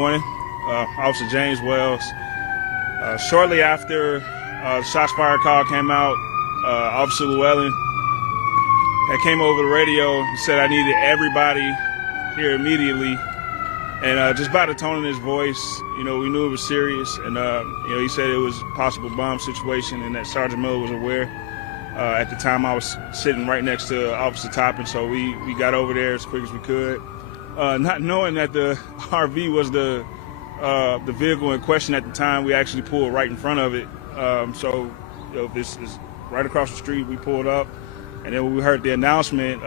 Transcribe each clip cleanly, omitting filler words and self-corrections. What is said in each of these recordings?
Morning, Officer James Wells. Shortly after the shots fired call came out, Officer Llewellyn had came over the radio and said I needed everybody here immediately. And just by the tone of his voice, we knew it was serious. And he said it was a possible bomb situation, and that Sergeant Miller was aware. At the time, I was sitting right next to Officer Toppin, so we got over there as quick as we could. Not knowing that the RV was the vehicle in question at the time, we actually pulled right in front of it. So this is right across the street. We pulled up, and then when we heard the announcement,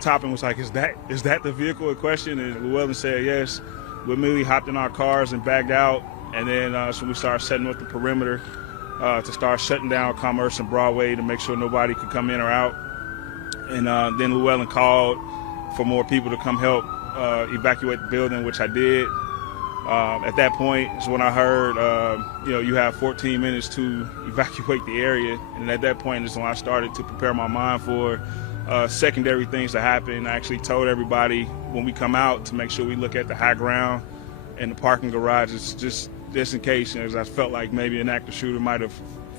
Toppin was like, "Is that the vehicle in question?" And Llewellyn said yes. We immediately hopped in our cars and backed out, and then so we started setting up the perimeter to start shutting down Commerce and Broadway to make sure nobody could come in or out. And then Llewellyn called for more people to come help evacuate the building, which I did. At that point is when I heard, you have 14 minutes to evacuate the area. And at that point is when I started to prepare my mind for secondary things to happen. I actually told everybody when we come out to make sure we look at the high ground and the parking garages just in case, as I felt like maybe an active shooter might have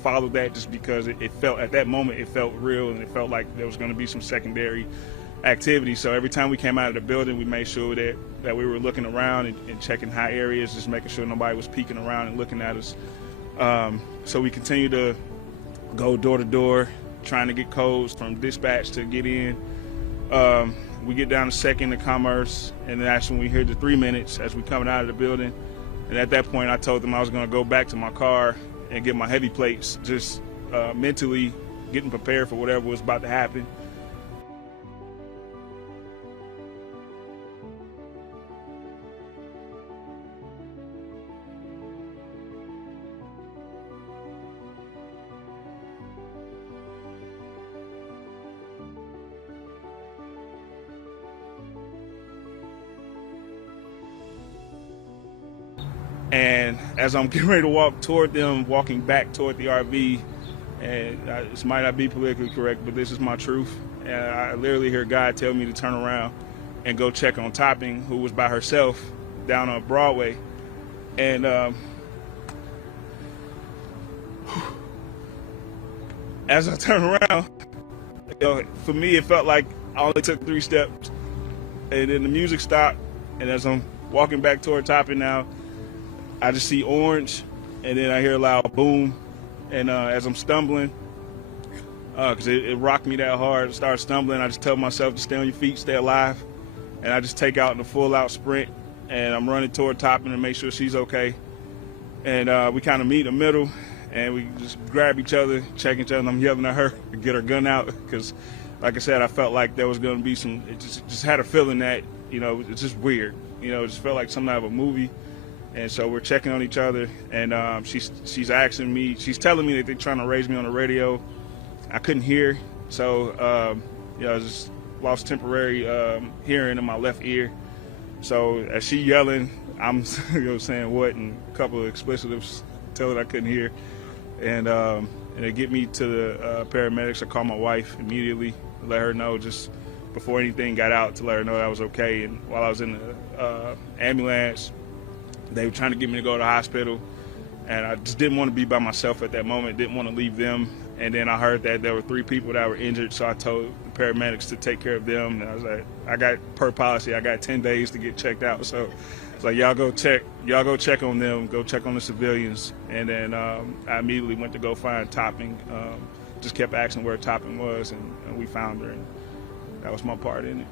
followed that, just because it felt, at that moment, it felt real, and it felt like there was going to be some secondary activity. So every time we came out of the building, we made sure that we were looking around and checking high areas, just making sure nobody was peeking around and looking at us. So we continued to go door to door, trying to get codes from dispatch to get in. We get down to Second and Commerce, and that's when we hear the 3 minutes as we coming out of the building. And at that point, I told them I was going to go back to my car and get my heavy plates, just mentally getting prepared for whatever was about to happen. And as I'm getting ready to walk toward them, walking back toward the RV, and this might not be politically correct, but this is my truth. And I literally hear God tell me to turn around and go check on Topping, who was by herself down on Broadway. And as I turn around, for me, it felt like I only took 3 steps. And then the music stopped, and as I'm walking back toward Topping now, I just see orange, and then I hear a loud boom. And as I'm stumbling, because it rocked me that hard, I started stumbling. I just tell myself to stay on your feet, stay alive. And I just take out in a full-out sprint, and I'm running toward Topping to make sure she's okay. And we kind of meet in the middle, and we just grab each other, check each other, and I'm yelling at her to get her gun out, because, like I said, I felt like there was going to be some, it just had a feeling that, it's just weird. It just felt like something out of a movie. And so we're checking on each other, and she's asking me, she's telling me that they're trying to raise me on the radio. I couldn't hear, so I just lost temporary hearing in my left ear. So as she yelling, I'm saying what, and a couple of explicitives, tell her I couldn't hear. And they get me to the paramedics. I call my wife immediately, let her know just before anything got out, to let her know that I was okay. And while I was in the ambulance, they were trying to get me to go to the hospital, and I just didn't want to be by myself at that moment, didn't want to leave them. And then I heard that there were 3 people that were injured, so I told the paramedics to take care of them. And I was like, I got, per policy, I got 10 days to get checked out. So it's like, y'all go check on them, go check on the civilians. And then I immediately went to go find Topping, just kept asking where Topping was, and we found her, and that was my part in it.